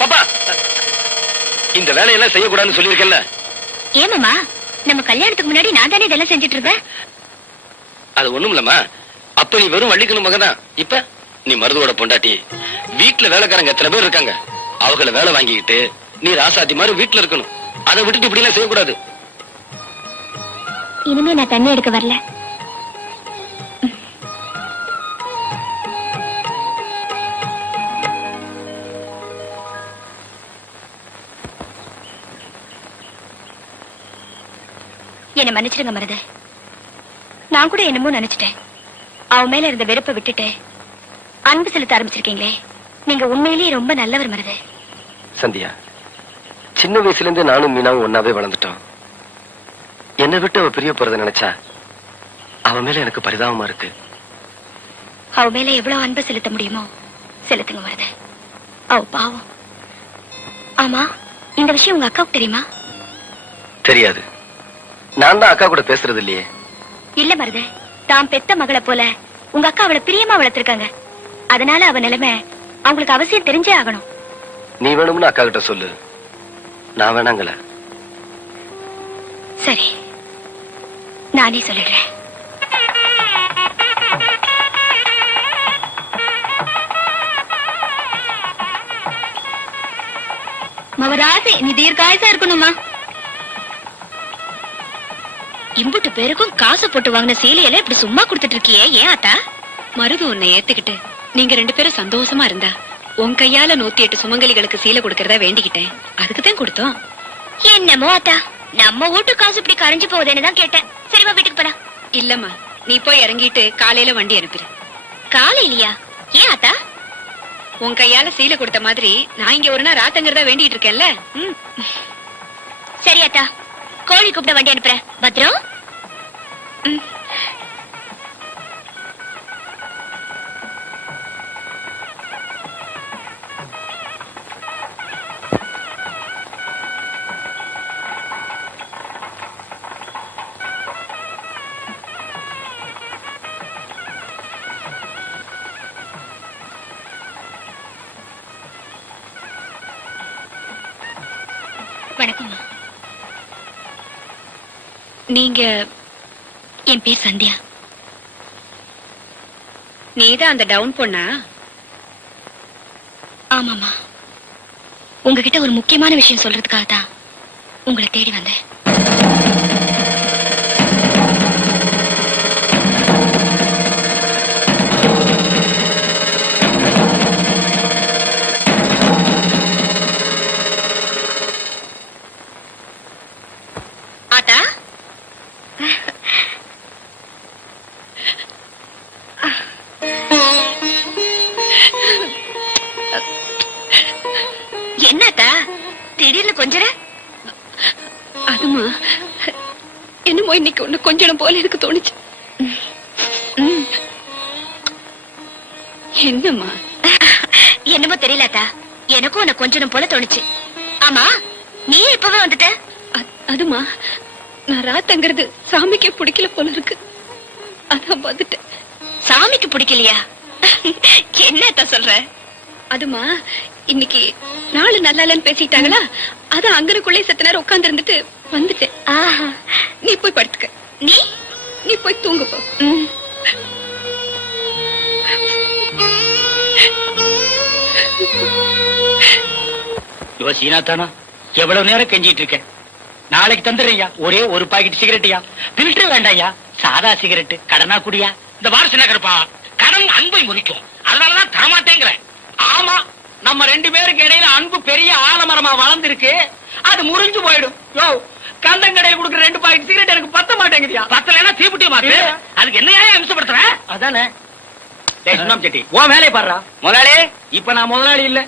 பாப்பா, இந்த வேலையெல்லாம் செய்யக்கூடாதுன்னு சொல்லியிருக்கேன்ல. ஏமாமா, நம்ம கல்யாணத்துக்கு முன்னாடி நான் தானே இதெல்லாம் செஞ்சுட்டு இருந்தேன். அது ஒண்ணும் இல்லம்மா, அப்ப நீ வெறும் வள்ளிக்கணும் மகதான். இப்ப நீ மருதுவோட பொண்டாட்டி. வீட்டுல வேலைக்காரங்க எத்தனை பேர் இருக்காங்க, அவங்கள வேலை வாங்கிக்கிட்டு நீ ராசாத்தி மாதிரி வீட்டுல இருக்கணும். அதை விட்டுட்டு இப்படி எல்லாம் செய்யக்கூடாது. இனிமே நான் தண்ணி எடுக்க வரல. என்ன மன்னிச்சிடுங்க மருது. நான் கூட என்னமோ நினைச்சிட்டேன். அவன் மேல இருந்த வெறுப்பை விட்டுட்டு அன்பு செலுத்த ஆரம்பிச்சிருக்கீங்களே, நீங்க உண்மையிலேயே ரொம்ப நல்லவர் மருது. சந்தியா, சின்ன வயசுல இருந்தே நானும் மீனாவும் ஒன்னாவே வளர்ந்துட்டோம். என்னை விட்டு அவ பிரிய போறத நினைச்சா அவன் மேல எனக்கு பரிதாபமா இருக்கு. அவ மேல எவ்வளவு அன்பு செலுத்த முடியுமோ செலுத்துங்க மருது. அவ பாவம். ஆமா, இந்த விஷயம் உங்க அக்காவுக்கு தெரியுமா? தெரியாது. நான் தான் அக்கா கூட பேசுறது இல்லையே. இல்ல மருது, தான் பெத்த மகளை போல உங்க அக்கா அவளை பிரியமா வளர்த்திருக்காங்க. அதனால அவ நிலைமை அவங்களுக்கு அவசியம் தெரிஞ்சே ஆகணும். நீ வேணும்னு அக்கா கிட்ட சொல்லு, நான் வேணாங்கல. சரி, நானே சொல்லிடுறேன். மவராசி, நீ தீர்க்காயசா இருக்கணுமா? இம்புட்டு பேருக்கும் காசு போட்டு வாங்கின சீலையில இப்படி சும்மா கொடுத்துட்டு இருக்கியே, ஏன் ஆத்தா? மருது உன்னை ஏத்துக்கிட்டு நீங்க 2 பேரும் சந்தோஷமா இருந்தா உன் கையால 108 சுமங்கலிகளுக்கு சீலை கொடுக்கறதா வேண்டிக்கிட்டேன். அதுக்குதான் கொடுத்தோம். என்னமோ ஆத்தா, நம்ம வீட்டு காசு இப்படி கரைஞ்சு போகுதுன்னு தான் கேட்டேன். சரிவா, வீட்டுக்கு போடா. இல்லம்மா, நீ போய் இறங்கிட்டு காலையில வண்டி அனுப்பிடு. காலையிலயா? ஏன் ஆத்தா? உன் கையால சீலை கொடுத்த மாதிரி நான் இங்க ஒரு நாள் ராத்தங்கிறதா வேண்டிட்டு இருக்கேன்ல. சரி ஆத்தா, கோழி கூப்பிட வண்டி அனுப்புறேன். பத்ரம். வணக்கம். நீங்க? என் பேர் சந்தியா. நீதான் அந்த டவுன் பொண்ணா? ஆமாமா. உங்ககிட்ட ஒரு முக்கியமான விஷயம் சொல்றதுக்காக தான் உங்களை தேடி வந்தேன். ஆத்தா, என்னத்தா திடீர்னு கொஞ்சற? அதுமா, என்னமோ இன்னைக்கு ஒண்ணு கொஞ்சம் போல எனக்கு தோணுச்சு. என்னம்மா? என்னமோ தெரியலத்தா, எனக்கும் உன்னை கொஞ்சம் போல தோணுச்சு. ஆமா, நீ இப்பவே வந்துட்ட? அதுமா, நான் ராத்தங்கிறது சாமிக்கு பிடிக்கல போல இருக்கு, அதான் வந்துட்டேன். சாமிக்கு பிடிக்கலையா? என்னத்த சொல்ற? அதுமா, இன்னைக்கு நாளு நல்லா இல்லன்னு பேசிட்டாங்களா, அதான் அங்கனுக்குள்ளே செத்த நேரம் உட்கார்ந்து இருந்துட்டு வந்துட்டேன். நீ போய் படுத்துக்க. நீ போய் தூங்க போ. சீனாத்தானா, எவ்வளவு நேரம் கெஞ்சிட்டு இருக்கேன். நாளைக்கு தந்துடுறியா? ஒரே ஒரு பாக்கெட் சிகரெட்டியா? பில்டர் வேண்டாயா, சாதா சிகரெட். கடனா குடியா? இந்த வார சின்ன கருப்பா, கடன் அன்பை முறிக்கும், அதனாலதான் தரமாட்டேங்கிறேன். ஆமா, நம்ம 2 பேருக்கு இடையில அன்பு பெரிய ஆலமரமா வளர்ந்துருக்கு, அது முறிஞ்சு போயிடும். யோ, கந்தங்கடையில் கொடுக்குற 2 பாக்கெட் சிகரெட் எனக்கு பத்த மாட்டேங்குதியா? பத்தலைன்னா தீப்புட்டிய மாத்து. அதுக்கு என்ன அம்சப்படுத்துற? அதானே செட்டி, உன் வேலையை பாடுறா. முதலாளி, இப்ப நான் முதலாளி இல்ல.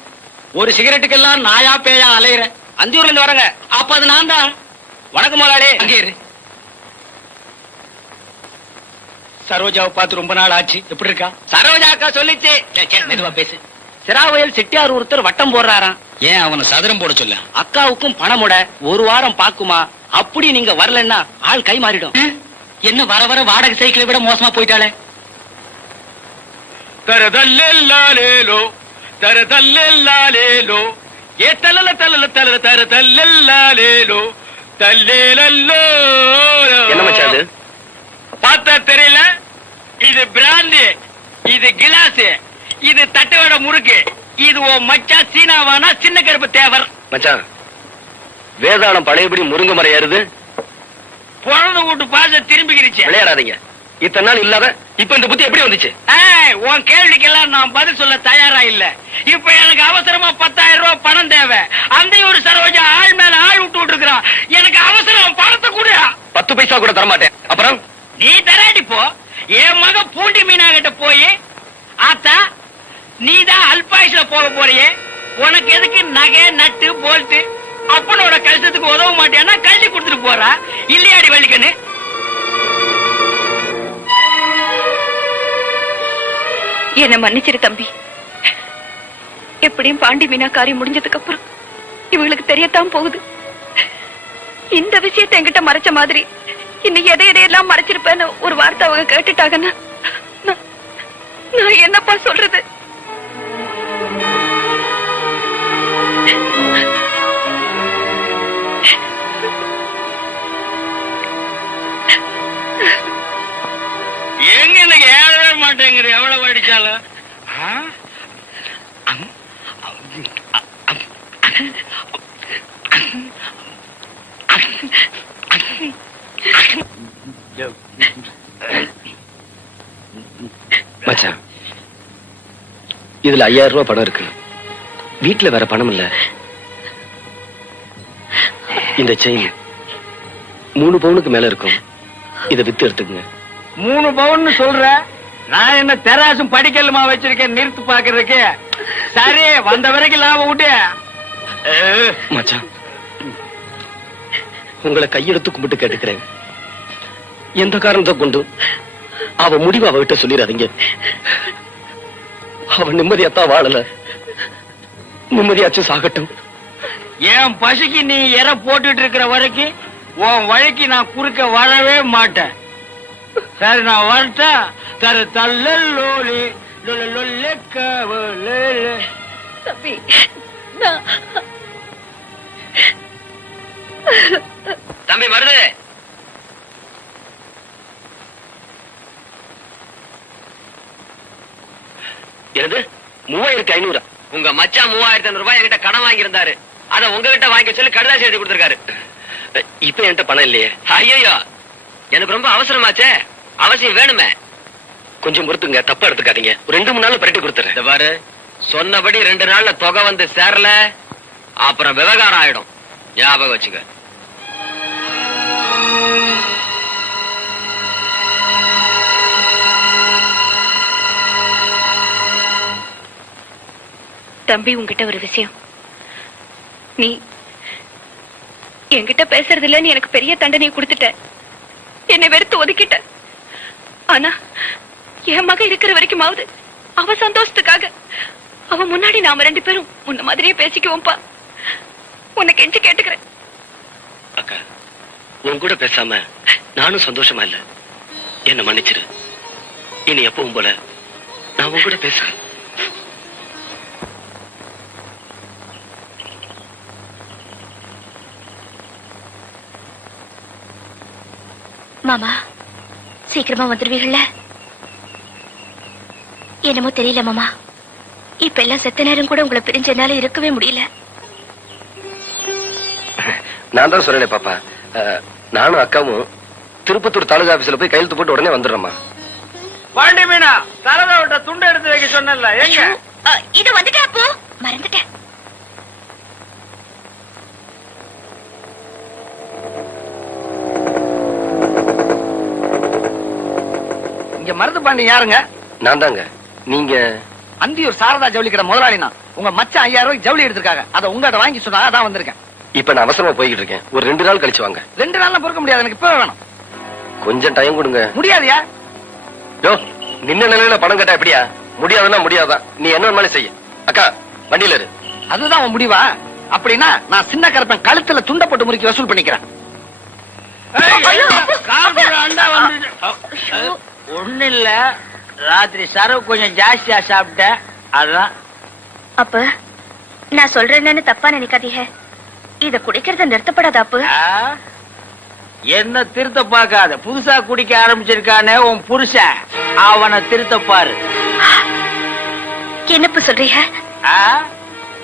ஒரு சிகரெட்டுக்கு எல்லாம் நாயா பேயா அலையிறேன். அந்தியூர்ல இருந்து வரங்க. அப்ப அது நான் தான். வணக்கம் முதலாளி. அங்கே இரு. சரோஜாவை பார்த்து ரொம்ப நாள் ஆச்சு. எப்படி இருக்கா? சரோஜா அக்கா சொல்லிச்சு. மெதுவா பேசு. சிராவயல் செட்டியார் ஒருத்தர் வட்டம் போடுறாராம். ஏன் அவனை சதுரம் போட சொல்ல? அக்காவுக்கும் பணமுட 1 வாரம் பாக்குமா, அப்படி நீங்க வரலன்னா ஆள் கை மாறிடும். என்ன வர வர வாடகை சைக்கிளை விட மோசமா போயிட்டாளே. தரதல்லேலோ தரதல்லேலோ ஏ தல்லல தல்லல தல்லல தர தல்லல்லாலேலோ தல்லேலல்லோ. என்ன மச்சான் அது? பார்த்தா தெரியல? இது பிராந்தி, இது கிளாஸ், இது தட்டுவடை முறுக்கு. இது ஓ மச்சான் சீனாவானா சின்ன கருப்பு தேவர். மச்சான், வேதாளம் பழையபடி முருங்க மரம் ஏறுது. பிறந்த வீட்டு பாச திரும்பிக்கிருச்சு. விளையாடாதீங்க. இத்தனை நாள் இல்லாத இப்ப இந்த புத்தி எப்படி வந்துச்சு? உன் கேள்விக்கெல்லாம் நான் பதில் சொல்ல தயாரா இல்ல. இப்ப எனக்கு அவசரமா 10,000 ரூபாய் பணம் தேவை. அந்த ஒரு சரோஜா ஆள் மேல ஆள் விட்டு இருக்கிறான். எனக்கு அவசரம், பணத்தை கூட 10 பைசா கூட தரமாட்டேன். அப்புறம் நீ தராடி போ. என் மக பூண்டி மீனா கிட்ட போய், ஆத்தா நீதான் அல்பாயுஷ்ல போக போறியே, உனக்கு எதுக்கு நகை நட்டு போல்ட்டு, அப்பனோட கஷ்டத்துக்கு உதவ மாட்டேன்னா கல்வி கொடுத்துட்டு போறா இல்லையாடி வள்ளிக்கண்ணு? என்ன மன்னிச்சிரு தம்பி. எப்படியும் பாண்டி மீனா காரியம் முடிஞ்சதுக்கு அப்புறம் இவங்களுக்கு தெரியத்தான் போகுது. இந்த விஷயத்தை என்கிட்ட மறைச்ச மாதிரி இன்னும் எதையெல்லாம் மறைச்சிருப்பேன்னு ஒரு வார்த்தை அவங்க கேட்டுட்டாங்கன்னா நான் என்னப்பா சொல்றது? எங்க எனக்கு ஏறவே மாட்டேங்குது எவ்வளவு அடிச்சாலும். மச்சான், இதுல 5000 ரூபாய் பணம் இருக்கு. வீட்டுல வேற பணம் இல்ல. இந்த செயின் 3 பவுனுக்கு மேல இருக்கும். இதை வித்து எடுத்துக்குங்க. 3 பவுன் சொல்ற? நான் என்ன தெராசும் படிக்கலுமா வச்சிருக்கேன் நிறுத்து பாக்குறதுக்கு? சரி, வந்த வரைக்கும் லாபம் விட்டு. மச்சான், உங்களை கையெடுத்து கும்பிட்டு கேட்டுக்கிறேன். எந்த காரணத்தை கொண்டு அவ முடிவு அவகிட்ட சொல்லிடாதீங்க. அவ நிம்மதியாத்தான் வாழல, நிம்மதியாச்சும் சாகட்டும். என் பசிக்கு நீ எற போட்டுட்டு இருக்கிற வரைக்கும் உன் வழிக்கு நான் குறுக்க வரவே மாட்டேன். சரி, நான் வரட்டா? தரு தல்லோலி தம்பி, தம்பி மருது, எனது 3500. உங்க மச்சான் 3500 ரூபாய் என்கிட்ட கடன் வாங்கியிருந்தாரு. அத உங்ககிட்ட வாங்கி சொல்லி கடிதாசி எழுதி கொடுத்திருக்காரு. இப்ப என்கிட்ட பணம் இல்லையே. ஐயோ, எனக்கு ரொம்ப அவசரமாச்சே, அவசியம் வேணுமே. கொஞ்சம் பொறுத்துங்க, தப்பா எடுத்துக்காதீங்க. ஒரு 2-3 நாள் பரட்டி கொடுத்துறேன். இந்த பாரு, சொன்னபடி 2 நாள்ல தொகை வந்து சேரல, அப்புறம் விவகாரம் ஆயிடும். ஞாபகம் வச்சுக்க. தம்பி, உங்ககிட்ட ஒரு விஷயம். நீ என்கிட்ட பேசுறது இல்லன்னு எனக்கு பெரிய தண்டனையை கொடுத்துட்ட. என்னை வெறுத்து ஒதுக்கிட்ட. ஆனா என் மக இருக்கிற வரைக்குமாவது அவ சந்தோஷத்துக்காக அவ முன்னாடி நாம 2 பேரும் முன்ன மாதிரியே பேசிக்குவோம்பா. உன்னை கெஞ்சி கேட்டுக்கிறேன். அக்கா, உன் கூட பேசாம நானும் சந்தோஷமா இல்ல. என்ன மன்னிச்சிரு. இனி எப்பவும் போல நான் உன் கூட பேசுறேன். மாமா, சீக்கிரமா வந்துருவீங்கல்ல? என்னமோ தெரியல மாமா, இப்ப எல்லாம் செத்த நேரம் கூட உங்களை பிரிஞ்சனால இருக்கவே முடியல. நான் தான் சொல்லல பாப்பா. நானும் அக்காவும் திருப்பத்தூர் தாலுகா ஆபீஸ்ல போய் கையெழுத்து போட்டு உடனே வந்துடுறோமா. பாண்டி மீனா, தலதை விட்ட துண்டு எடுத்து வைக்க சொன்னல, எங்க? இது வந்துட்டா அப்போ மறந்துட்டேன். இங்க மருது பாண்டி யாருங்க? நான் தாங்க. நீங்க? அந்தியூர் சாரதா ஜவுளி கடை முதலாளினா. உங்க மச்சான் 5000 ரூபாய்க்கு ஜவுளி எடுத்திருக்காங்க. அதை உங்ககிட்ட வாங்கி சொன்னா அதான் வந்திருக்கேன். இப்ப நான் அவசரமா போய்கிட்டு இருக்கேன். ஒரு 2 நாள் கழிச்சு வாங்க. 2 நாள்லாம் பொறுக்க முடியாது, எனக்கு இப்ப வேணும். கொஞ்சம் டைம் கொடுங்க. முடியாதியா? யோ, நின்ன நிலையில பணம் கேட்டா எப்படியா? முடியாதுன்னா முடியாதான். நீ என்ன வேணாலும் செய்ய. அக்கா, வண்டியில இரு. அதுதான் உன் முடிவா? அப்படின்னா நான் சின்ன கருப்பன் கழுத்துல துண்ட போட்டு முறுக்கி வசூல் பண்ணிக்கிறேன். ஒண்ணு இல்ல, ராத்திரி சரவு கொஞ்சம் ஜாஸ்தியா சாப்பிட்டேன், அதான். அப்ப நான் சொல்றேன்னு தப்பா நினைக்காதீங்க. இத குடிக்கிறத நிறுத்தப்படாத அப்பு. என்ன திருத்த பார்க்காத, புதுசா குடிக்க ஆரம்பிச்சிருக்கானே உன் புருஷன், அவனை திருத்த பாரு. என்னப்பு சொல்றீங்க?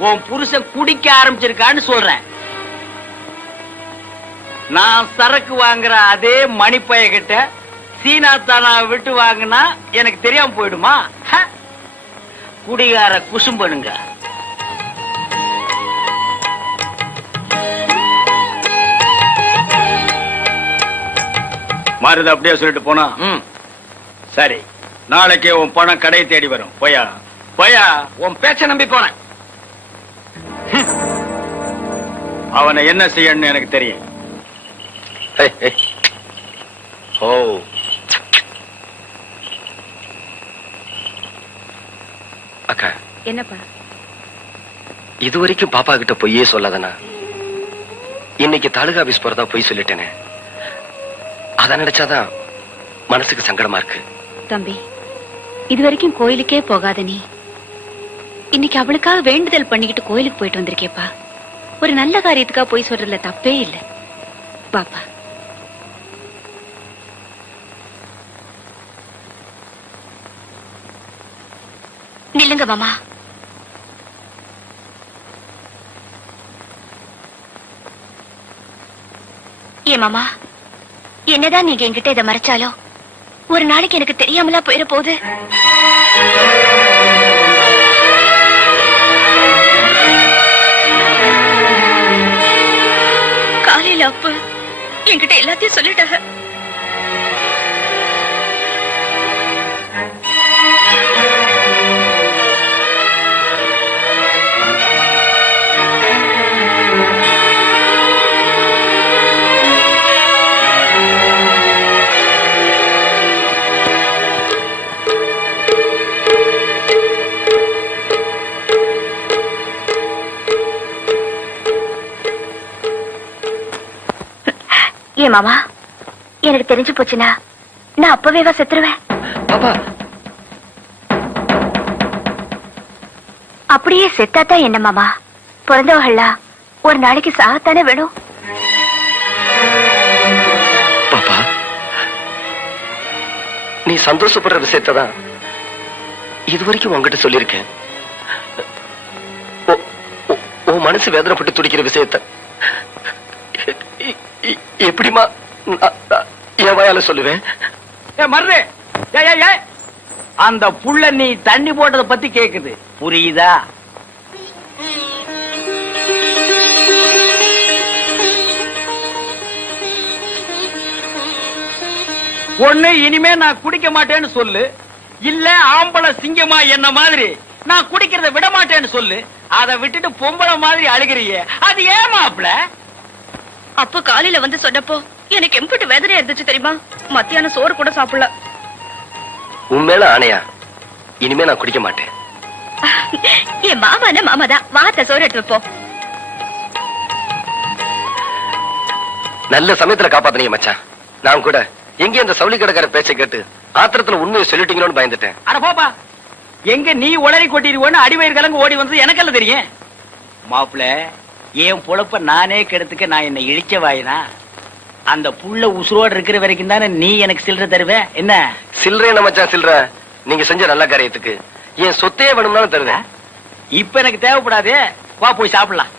உன் புருஷன் குடிக்க ஆரம்பிச்சிருக்கான்னு சொல்றேன். நான் சரக்கு வாங்குற அதே மணிப்பைய கிட்ட சீனாத்தானா விட்டு வாங்கினா எனக்கு தெரியாம போயிடுமா? குடிகார குசும்பனுங்க. மாறுது அப்படியே சொல்லிட்டு போனா சரி, நாளைக்கே உன் பணம் கடையை தேடி வரும். போயா போயா, உன் பேச்ச நம்பி போனேன். அவனை என்ன செய்யணும்னு எனக்கு தெரியும். ஓ, அக்கா, என்னப்பா? இதுவரைக்கும் பாப்பா கிட்ட பொய்யே சொல்லாதனா இன்னைக்கு தாலுகா ஆபீஸ் போறதா பொய் சொல்லிட்டேனே. அத நினைச்சாதான் மனசுக்கு சங்கடமா இருக்கு. தம்பி, இதுவரைக்கும் கோயிலுக்கே போகாத நீ இன்னைக்கு அவளுக்காக வேண்டுதல் பண்ணிக்கிட்டு கோயிலுக்கு போயிட்டு வந்திருக்கேப்பா. ஒரு நல்ல காரியத்துக்காக போய் சொல்றதுல தப்பே இல்லை. பாப்பா, நில்லுங்க மாமா. ஏ மாமா, என்னதான் நீங்க என்கிட்ட இதை மறைச்சாலும் ஒரு நாளைக்கு எனக்கு தெரியாமலா போயிட போகுது. காலையில அப்பு என்கிட்ட எல்லாத்தையும் சொல்லிட்டாங்க. ஏ மாமா, எனக்கு தெரிஞ்சு போச்சுன்னா நான் அப்பவேவா செத்துருவேன். பாப்பா, அப்படியே செத்தாத்தான் என்ன மாமா? பிறந்தவர்களா ஒரு நாளைக்கு சாகத்தானே வேணும். பாப்பா, நீ சந்தோஷப்படுற விஷயத்தான் இதுவரைக்கும் உங்ககிட்ட சொல்லியிருக்கேன். உன் மனசு வேதனைப்பட்டு துடிக்கிற விஷயத்த எப்படிமா என் வாயால சொல்லுவேன்? மர்ரு, அந்த புள்ள நீ தண்ணி போட்டத பத்தி கேக்குது, புரியுதா? ஒண்ணு இனிமே நான் குடிக்க மாட்டேன்னு சொல்லு, இல்ல ஆம்பளை சிங்கமா என்ன மாதிரி நான் குடிக்கிறத விட மாட்டேன்னு சொல்லு. அதை விட்டுட்டு பொம்பளை மாதிரி அழுகிறியே, அது ஏன் மாப்ள? அப்ப காலையில வந்து சொன்னப்போ எனக்கு எம்பிட்டு வேதனையா இருந்துச்சு தெரியுமா? மத்தியானம் சோறு கூட சாப்பிடல. உண்மையில ஆணையா, இனிமே நான் குடிக்க மாட்டேன். என் மாமானா மாமாதான், வாத்த சோறு எடுத்து வைப்போம். நல்ல சமயத்துல காப்பாத்தனீங்க மச்சான். நான் கூட எங்க இந்த சவுளி கடைக்கார பேச்சை கேட்டு ஆத்திரத்துல உண்மையை சொல்லிட்டீங்களோன்னு பயந்துட்டேன். அட போப்பா, எங்க நீ உளறி கொட்டிடுவோன்னு அடிவயிறு கலங்கு ஓடி வந்து எனக்கெல்லாம் தெரியும். மாப்பிள, என் பொழப்ப நானே கெடுத்துக்க நான் என்ன இழிச்ச வாயினா? அந்த புள்ள உசுரோடு இருக்கிற வரைக்கும் தானே நீ எனக்கு சில்லற தருவ. என்ன சில்லறை என்ன மச்சான் சில்லற? நீங்க செஞ்ச நல்ல காரியத்துக்கு என் சொத்தையே வேணும்னாலும் தருவேன். இப்ப எனக்கு தேவைப்படாது, வா போய் சாப்பிடலாம்.